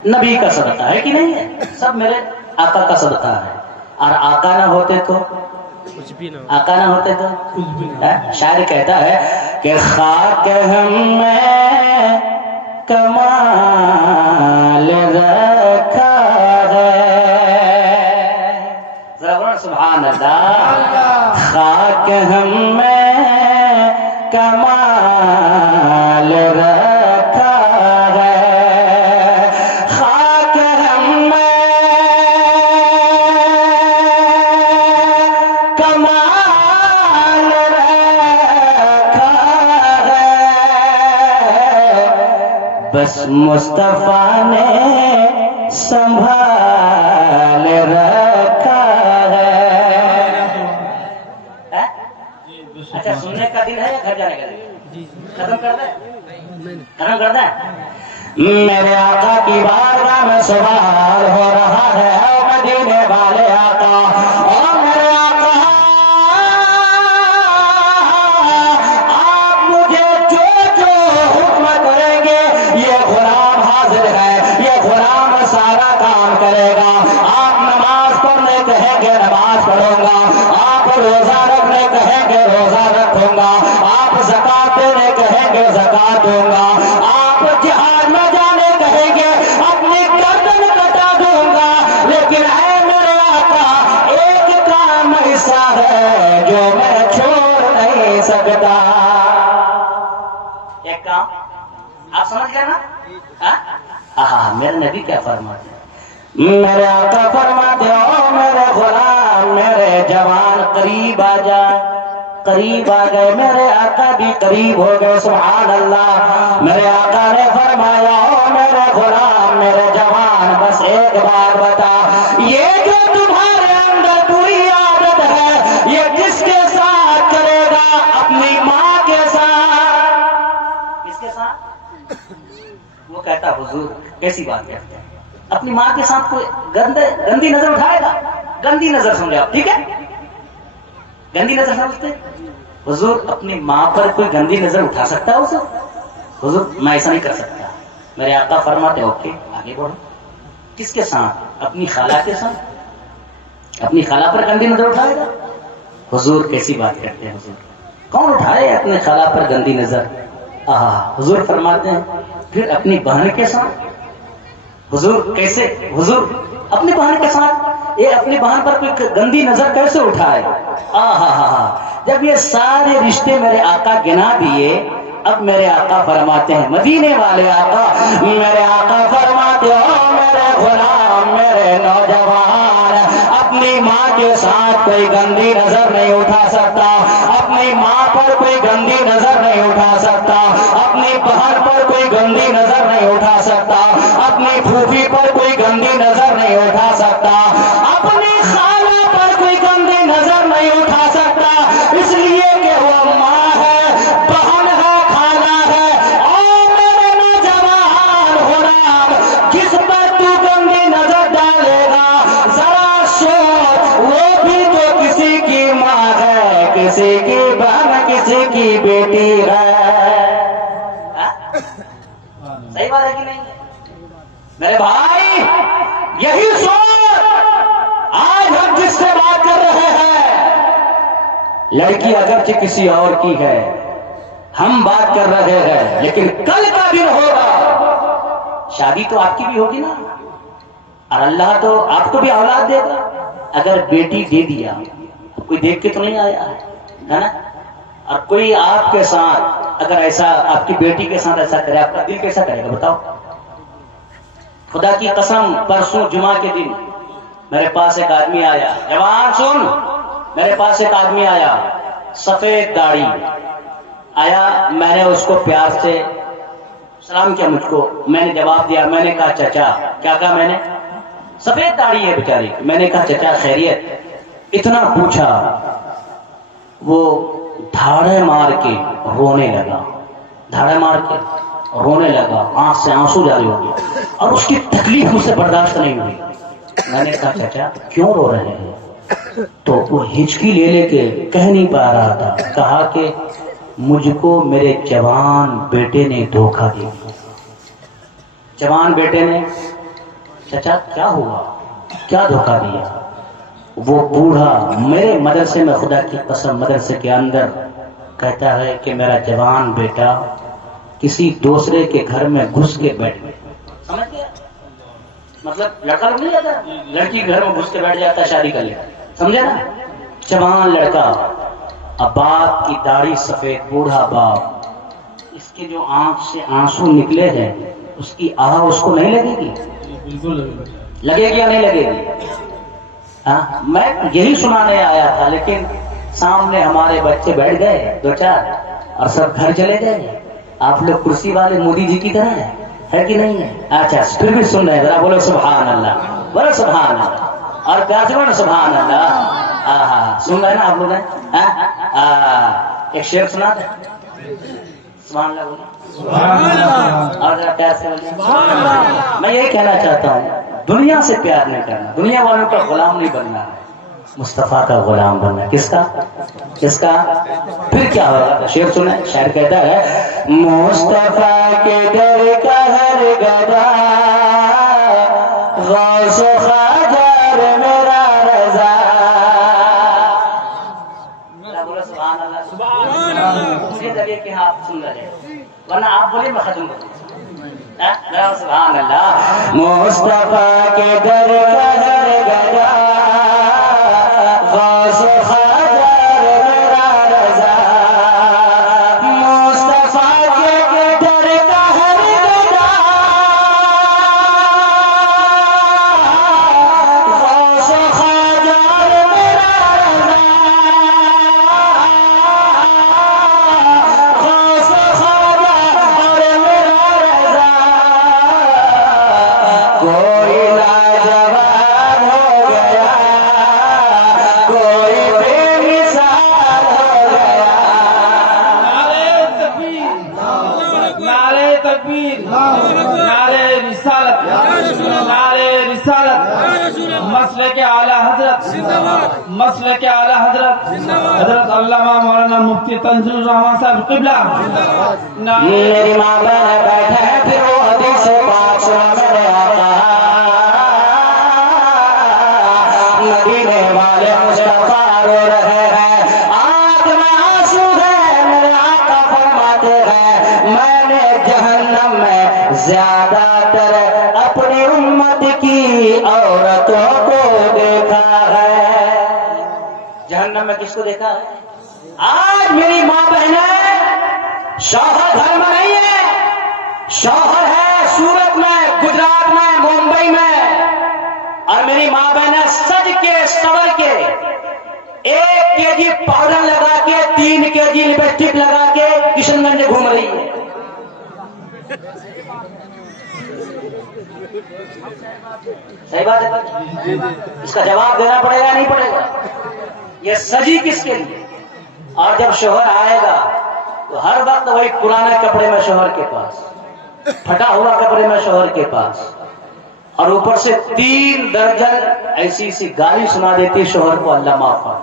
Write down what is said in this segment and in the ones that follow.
نبی کا صدقہ ہے کہ نہیں ہے؟ سب میرے آقا کا صدقہ ہے. اور آقا نہ ہوتے تو آقا نہ ہوتے تو شاعر کہتا ہے کہ خاک ہم میں کمال رکھا ہے. سبحان اللہ. خاک ہم میں کمال رکھا ہے. خاک ہم میں کمال رکھا ہے. بس مصطفیٰ نے سنبھال رکھا ہے. اچھا سننے کا دن ہے یا گھر جانے کا دن؟ ختم کر دیں؟ ختم کر دیں؟ میرے آقا کی بارگاہ میں سوال ہو رہا ہے مدینے والے آقا. اور میرے آقا آپ مجھے جو جو حکم کریں گے یہ غلام حاضر ہے, یہ غلام سارا کام کرے گا. آپ نماز پڑھنے کہیں گے نماز پڑھوں گا, آپ روزہ رکھنے کہیں گے روزہ رکھوں گا, آپ زکات دینے کہیں گے زکات دوں گا, آپ جہاد میں جانے کہیں گے اپنی گردن کٹا دوں گا. لیکن اے میرے آقا ایک کام ایسا ہے جو میں چھوڑ نہیں سکتا. ایک کام آپ سمجھ گئے نا؟ میرے نبی کیا فرماتے ہیں؟ میرے آقا فرماتے ہو میرے غلام میرے جوان قریب آ جا. قریب آ گئے, میرے آقا بھی قریب ہو گئے. سبحان اللہ. میرے آقا نے فرمایا او میرے غلام میرے جوان بس ایک بات بتا, یہ جو تمہارے اندر بری عادت ہے یہ کس کے ساتھ کرے گا؟ اپنی ماں کے ساتھ. کس کے ساتھ؟ وہ کہتا حضور کیسی بات کرتے ہیں, اپنی ماں کے ساتھ کوئی گندی نظر اٹھائے گا؟ گندی نظر سمجھے آپ, ٹھیک ہے؟ گندی نظر سمجھتے حضور اپنی ماں پر کوئی گندی نظر اٹھا سکتا ہے اسے؟ حضور میں ایسا نہیں کر سکتا. میرے آقا فرماتے اوکے آگے بڑھو. کس کے ساتھ؟ اپنی خالہ کے ساتھ. اپنی خالہ پر گندی نظر اٹھائے گا؟ حضور کیسی بات کرتے ہیں حضور, کون اٹھائے اپنے خالہ پر گندی نظر؟ حضور فرماتے ہیں پھر اپنی بہن کے ساتھ. حضور کیسے؟ حضور اپنی بہن کے ساتھ یہ اپنی بہن پر کوئی گندی نظر کیسے اٹھائے؟ جب یہ سارے رشتے میرے آقا گنا دیے, اب میرے آقا فرماتے ہیں مدینے والے آقا, میرے آقا فرماتے ہو میرے غلام میرے نوجوان اپنی ماں کے ساتھ کوئی گندی نظر نہیں اٹھا سکتا, اپنی ماں پر کوئی گندی نظر نہیں اٹھا سکتا, اپنی بہن پر کوئی گندی نظر نہیں اٹھا سکتا, اپنی پھوپھی پر کوئی گندی نظر نہیں اٹھا سکتا, اپنی خالہ پر کوئی گندی نظر نہیں اٹھا سکتا, اس لیے کہ وہ ماں ہے, بہن ہے, خالہ ہے. اور میرے نوجوان غلام جس پر تو گندی نظر ڈالے گا ذرا سوچ وہ بھی تو کسی کی ماں ہے, کسی کی بہن, کسی کی بیٹی ہے. صحیح بات ہے کہ نہیں میرے بھائی؟ یہی سوچ آج ہم جس سے بات کر رہے ہیں, لڑکی اگرچہ کسی اور کی ہے, ہم بات کر رہے ہیں, لیکن کل کا دن ہوگا شادی تو آپ کی بھی ہوگی نا, اور اللہ تو آپ کو بھی اولاد دے گا. اگر بیٹی دے دیا کوئی دیکھ کے تو نہیں آیا ہے نا, اور کوئی آپ کے ساتھ اگر ایسا آپ کی بیٹی کے ساتھ ایسا کرے آپ کا دل کیسا کرے گا بتاؤ؟ خدا کی قسم پرسوں جمعہ کے دن میرے پاس ایک آدمی آیا, جوان سن, میرے پاس ایک آدمی آیا سفید داڑھی آیا. میں نے اس کو پیار سے سلام کیا, مجھ کو میں نے جواب دیا, میں نے کہا چچا. کیا کہا میں نے؟ سفید داڑھی ہے بیچاری. میں نے کہا چچا خیریت؟ اتنا پوچھا, وہ دھاڑے مار کے رونے لگا, دھاڑے مار کے رونے لگا, آنکھ سے آنسو جاری ہو گیا, اور اس کی تکلیف مجھ سے برداشت نہیں ہوئی. میں نے کہا چچا کیوں رو رہے ہیں؟ تو وہ ہچکی لے لے کے کہہ نہیں پا رہا تھا. کہا کہ مجھ کو میرے جوان بیٹے نے دھوکہ دیا. جوان بیٹے نے چچا کیا ہوا، کیا دھوکہ دیا؟ وہ بوڑھا میرے مدرسے میں، خدا کی قسم مدرسے کے اندر، کہتا ہے کہ میرا جوان بیٹا کسی دوسرے کے گھر میں گھس کے بیٹھ گیا. سمجھ گیا؟ مطلب لڑکا لوگ نہیں جاتا، لڑکی گھر میں گھس کے بیٹھ جاتا، شادی کر لیا. سمجھے نا؟ جوان لڑکا، اب باپ کی داڑھی سفید، بوڑھا باپ، اس کے جو آنکھ سے آنسو نکلے ہیں، اس کی آہ اس کو نہیں لگے گی؟ لگے گی یا نہیں لگے گی؟ ہاں، میں یہی سنانے آیا تھا، لیکن سامنے ہمارے بچے بیٹھ گئے دو چار اور سب گھر چلے گئے. آپ لوگ کرسی والے مودی جی کی طرح ہے کہ نہیں ہے؟ اچھا پھر بھی سن رہے ہیں، ذرا بولو سبحان اللہ، بولو سبحان اللہ، اور پیار سے بولو سبحان اللہ. سن رہے نا آپ لوگ؟ ایک شعر سنا دیں، سبحان اللہ بولو، اور ذرا پیار سے بولیں. میں یہی کہنا چاہتا ہوں، دنیا سے پیار نہیں کرنا، دنیا والوں کا غلام نہیں بننا، مصطفیٰ کا غلام بننا. کس کا؟ کس کا؟ پھر کیا ہوگا؟ شعر سنیں، شاعر کہتا ہے مصطفیٰ کے در کا ہر گدا غوث و خواجہ میرا رضا. بولو سبحان اللہ، سبحان اللہ. مجھے لگے کہ آپ سن رہے ہیں، ورنہ آپ بولے میں ختم کروں. سبحان اللہ. مصطفیٰ کے در کا ہر گدا غوث و خواجہ میرا رضا. مصطفیٰ کے در کا ہر گدا غوث و خواجہ میرا رضا. غوث و خواجہ میرا رضا. کوئی لاجواب ہو گیا، کوئی بے مثال ہو گیا. نعرہ تکبیر، نعرہ تکبیر، نعرہ رسالت، نعرہ رسالت. مسلک اعلیٰ حضرت، مسلک اعلیٰ حضرت حضرت علامہ مولانا مفتی تنزیل الرحمان صاحب قبلہ. میری ماں بہن بیٹھے ہیں، پھر وہ حدیث پاک سنا میرے آقا. مدینے والے مصطفیٰ رو رہے ہیں، آنکھ میں آنسو ہے. میرے آقا فرماتے ہیں میں نے جہنم میں زیادہ تر اپنی امت کی عورتوں کو دیکھا ہے. جہنم میں کس کو دیکھا ہے؟ آج میری ماں بہنیں، شوہر گھر میں نہیں ہے، شوہر ہے سورت میں، گجرات میں، ممبئی میں، اور میری ماں بہنیں سج کے سور کے 1 kg پاؤڈر لگا کے 3 kg لپسٹک لگا کے کشن گنج گھوم رہی ہے. صحیح بات ہے؟ اس کا جواب دینا پڑے گا نہیں پڑے گا؟ یہ سجی کس کے لیے؟ اور جب شوہر آئے گا تو ہر وقت وہی پرانے کپڑے میں شوہر کے پاس، پھٹا ہوا کپڑے میں شوہر کے پاس، اور اوپر سے 3 درجن ایسی سی گالی سنا دیتی شوہر کو، اللہ معاف کرے.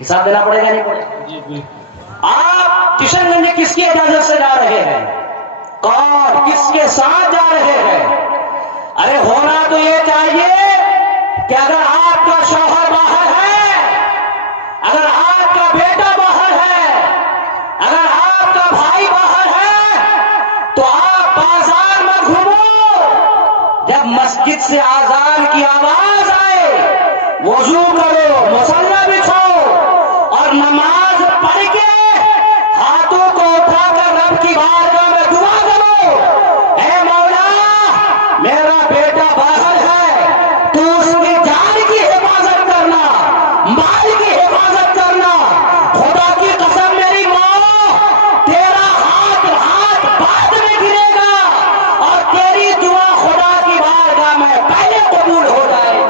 حساب دینا پڑے گا نہیں پڑے گا؟ آپ کشن گنج کس کی اجازت سے جا رہے ہیں؟ کون کس کے ساتھ جا رہے ہیں؟ ارے ہونا تو یہ چاہیے کہ اگر آپ کا شوہر باہر ہے، اگر آپ کا بیٹا باہر ہے، اگر آپ کا بھائی باہر ہے، تو آپ بازار میں گھومو، جب مسجد سے اذان کی آواز آئے وضو کرو، مصلی بچھاؤ اور نماز پڑھ کے ہاتھوں کو اٹھا کر رب کی بارگاہ میں دعا کرو، اے مولا میرا بیٹا باہر ہے، تو اس کی جان کی حفاظت کرنا، مال کی حفاظت کرنا. خدا کی قسم میری ماں، تیرا ہاتھ بعد میں گرے گا اور تیری دعا خدا کی بارگاہ میں پہلے قبول ہو جائے.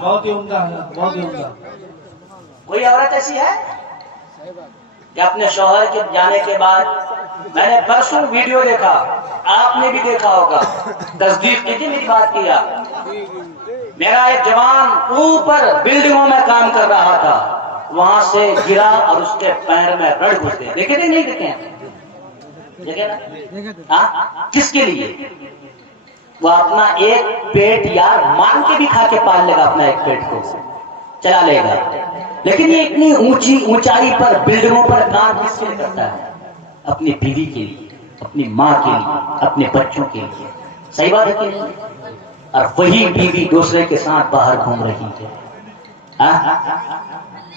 بہت ہی عمدہ ہے، بہت ہی عمدہ. کوئی عورت ایسی ہے کہ اپنے شوہر کے جانے کے بعد، میں نے پرسوں ویڈیو دیکھا، آپ نے بھی دیکھا ہوگا، تصدیق کیجیے میری بات کی آپ. میرا ایک جوان اوپر بلڈنگوں میں کام کر رہا تھا، وہاں سے گرا اور اس کے پیر میں رڑ گھس گئے. دیکھے تھے نہیں دیکھے ہیں؟ دیکھے نا؟ ہاں کس کے لیے؟ وہ اپنا ایک پیٹ یار مان کے بھی کھا کے پال لے گا، اپنا ایک پیٹ کو چلا لے گا، لیکن یہ اتنی اونچائی پر بلڈنگوں پر کام کس کے لیے کرتا ہے؟ اپنی بیوی کے لیے، اپنی ماں کے لیے، اپنے بچوں کے لیے. صحیح بات ہے کہ نہیں؟ اور وہی بیوی دوسرے کے ساتھ باہر گھوم رہی ہے.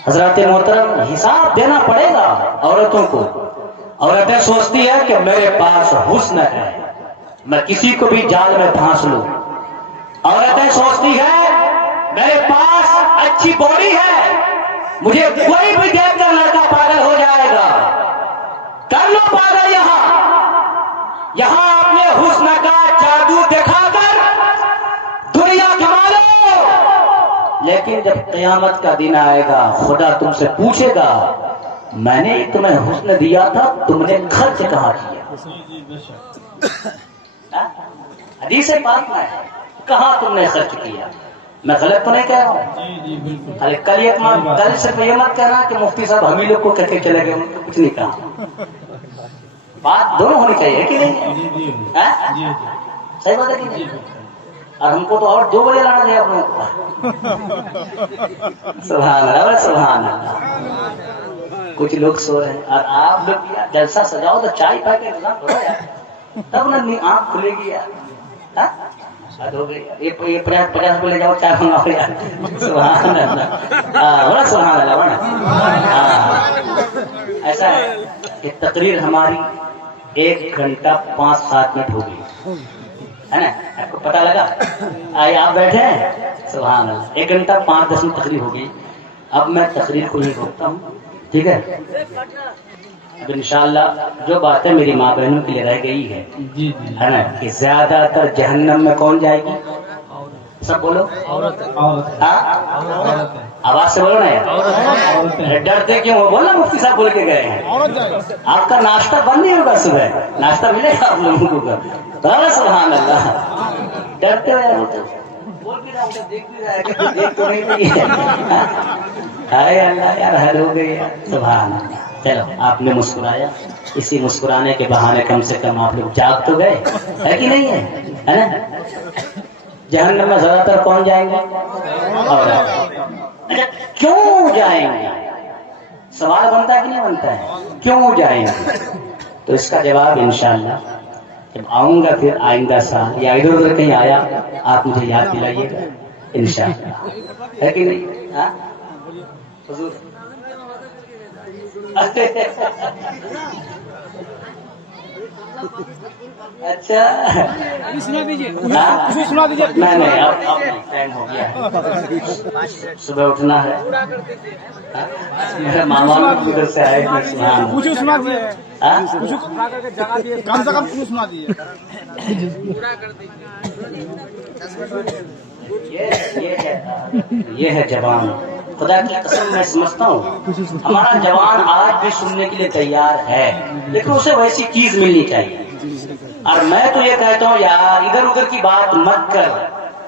حضرات محترم، حساب دینا پڑے گا عورتوں کو. عورتیں سوچتی ہے کہ میرے پاس حسن ہے، میں کسی کو بھی جال میں پھانس لوں. عورتیں سوچتی ہے میرے پاس اچھی باڈی ہے، مجھے کوئی بھی دیکھ کر لڑکا پاگل ہو جائے گا. کر لو پاگل، یہاں اپنے حسن کا جادو دکھا کر دنیا کما لو. لیکن جب قیامت کا دن آئے گا خدا تم سے پوچھے گا میں نے تمہیں حسن دیا تھا، تم نے خرچ کہاں کیا؟ حدیث پاک میں ہے کہاں تم نے خرچ کیا؟ میں غلط تو نہیں کہہ رہا ہوں. کل صرف یہ مت کہنا کہ مفتی صاحب ہم ہی لوگ کو کہہ کے چلے گئے، ان کو کچھ نہیں کہا. بات دونوں ہونی چاہیے کہ نہیں؟ صحیح بات ہے کہ نہیں؟ اور ہم کو تو اور 2 بجے لانا چاہیے اپنے کو. سبحان اللہ سبحان اللہ. کچھ لوگ سو رہے ہیں اور آپ لوگ جلسہ سجاؤ تو چائے پا کے انتظام کرو یار، تب نہ آنکھ کھلے گی یار. ہو گئی یہ 50 کو لے جاؤ، چائے منگاؤ یار. سبحان اللہ، سبحان اللہ. ایسا ہے کہ تقریر ہماری 1 گھنٹہ 5-7 منٹ ہو گئی ہے نا؟ آپ کو پتا لگا؟ آئے آپ بیٹھے ہیں، سبحان اللہ. 1 گھنٹہ 5-10 منٹ تقریر ہو گئی. اب میں تقریر کو نہیں روکتا ہوں، ٹھیک ہے؟ اب انشاءاللہ جو باتیں میری ماں بہنوں کے لیے رہ گئی ہے نا، کہ زیادہ تر جہنم میں کون جائے گی؟ سب بولو. آواز سے بولو نا یار. ڈرتے کیوں ہو؟ بولنا مفتی صاحب بول کے گئے ہیں. آپ کا ناشتہ بند نہیں ہوگا، صبح ناشتہ ملے گا آپ لوگوں کو. سبحان اللہ. ڈرتے ہو یار، بول بھی رہا دیکھ بھی رہا دیکھ تو نہیں رہی ہے. ارے اللہ یار حد ہو گئی یار. سبحان اللہ. چلو آپ نے مسکرایا، اسی مسکرانے کے بہانے کم سے کم آپ لوگ جاگ تو گئے، ہے کہ نہیں ہے نا؟ جہنم میں زیادہ تر کون جائیں گے؟ اور اچھا کیوں جائیں گے؟ سوال بنتا ہے کہ نہیں بنتا ہے؟ کیوں جائیں گے؟ تو اس کا جواب انشاءاللہ جب آؤں گا پھر آئندہ سال یا ادھر ادھر کہیں آیا آپ مجھے یاد دلائیے گا انشاءاللہ، ہے کہ نہیں؟ حضور اچھا سنا دیجیے. نہیں اب ٹائم ہو گیا ہے، صبح اٹھنا ہے. میرے ماما ادھر سے آئے تھے. سنا دیے کم سے کم سنا دیجیے. یہ ہے جوان. خدا کی قسم میں سمجھتا ہوں ہمارا جوان آج بھی سننے کے لیے تیار ہے، لیکن اسے ویسی چیز ملنی چاہیے. اور میں تو یہ کہتا ہوں یار ادھر ادھر کی بات مت کر.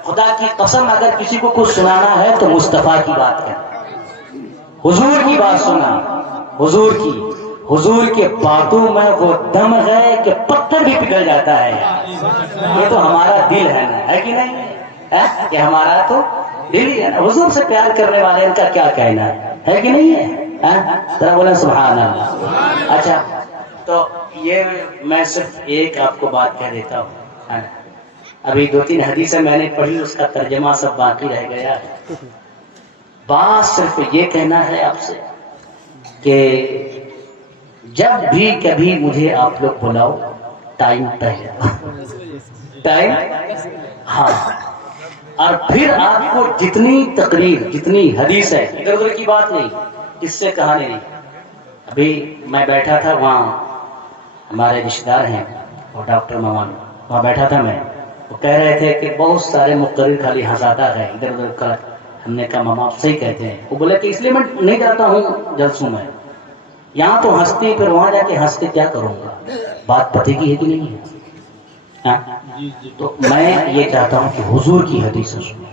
خدا کی قسم اگر کسی کو کچھ سنانا ہے تو مصطفیٰ کی بات کر، حضور کی بات سنا. حضور کے باتوں میں وہ دم ہے کہ پتھر بھی پگھل جاتا ہے. یہ تو ہمارا دل ہے نا، ہے کہ نہیں؟ یہ ہمارا تو دل ہی ہے نا. حضور سے پیار کرنے والے ان کا کیا کہنا ہے کہ نہیں ہے؟ ذرا بولیں سبحان اللہ. اچھا تو یہ میں صرف ایک آپ کو بات کہہ دیتا ہوں. ابھی 2-3 حدیثیں میں نے پڑھی، اس کا ترجمہ سب باقی رہ گیا ہے. بات صرف یہ کہنا ہے آپ سے کہ جب بھی کبھی مجھے آپ لوگ بلاؤ ٹائم پہلے ٹائم. ہاں اور پھر آپ کو جتنی تقریر جتنی حدیث ہے ادھر ادھر کی بات نہیں، اس سے کہانی نہیں. ابھی میں بیٹھا تھا وہاں، ہمارے رشتے دار ہیں اور ڈاکٹر ممان، وہاں بیٹھا تھا میں. وہ کہہ رہے تھے کہ بہت سارے مقرر خالی ہنساتا ہے ادھر ادھر کا. ہم نے کہا ماما آپ صحیح کہتے ہیں. وہ بولے کہ اس لیے میں نہیں جاتا ہوں جلسوں میں، یہاں تو ہنستے پھر وہاں جا کے ہنس کے کیا کروں گا. بات پتہ کی ہے کہ نہیں ہے؟ تو میں یہ چاہتا ہوں کہ حضور کی حدیثیں سنو.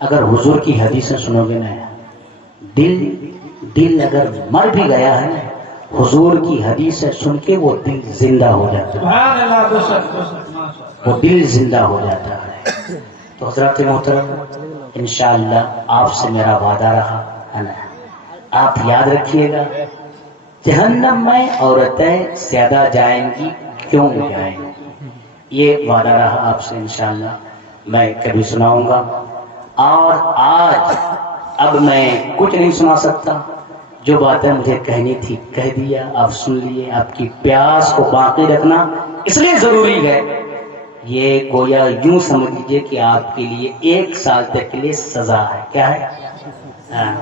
اگر حضور کی حدیثیں سنو گے نا، دل اگر مر بھی گیا ہے نا، حضور کی حدیث سن کے وہ دل زندہ ہو جاتا ہے، سبحان اللہ، بے شک، بے شک، ماشاء وہ دل زندہ ہو جاتا ہے۔ تو حضرات محترم، انشاءاللہ آپ سے میرا وعدہ رہا ہے نا، آپ یاد رکھیے گا جہنم میں عورتیں زیادہ جائیں گی، کیوں جائیں گی؟ یہ وعدہ رہا آپ سے، انشاءاللہ میں کبھی سناؤں گا۔ اور آج اب میں کچھ نہیں سنا سکتا، جو باتیں مجھے کہنی تھی کہہ دیا، آپ سن لیے۔ آپ کی پیاس کو باقی رکھنا اس لیے ضروری ہے، یہ گویا یوں سمجھ لیجیے کہ آپ کے لیے 1 سال تک کے لیے سزا ہے۔ کیا ہے؟ ہاں،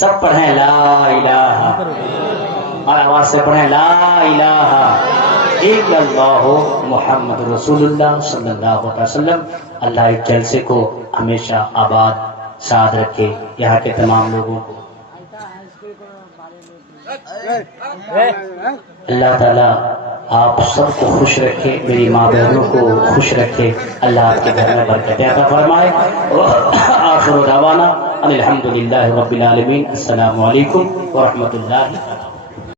سب پڑھیں لا الہ، اور آواز سے پڑھیں لا الہ الا اللہ محمد رسول اللہ صلی اللہ علیہ وسلم۔ اللہ اس جلسے کو ہمیشہ آباد ساتھ رکھے، یہاں کے تمام لوگوں کو اللہ تعالیٰ آپ سب کو خوش رکھے، میری ماں بہنوں کو خوش رکھے، اللہ آپ کے گھر میں برکت عطا فرمائے۔ آخر دعوانا ان الحمدللہ رب العالمین۔ السلام علیکم ورحمۃ اللہ وبرکاتہ۔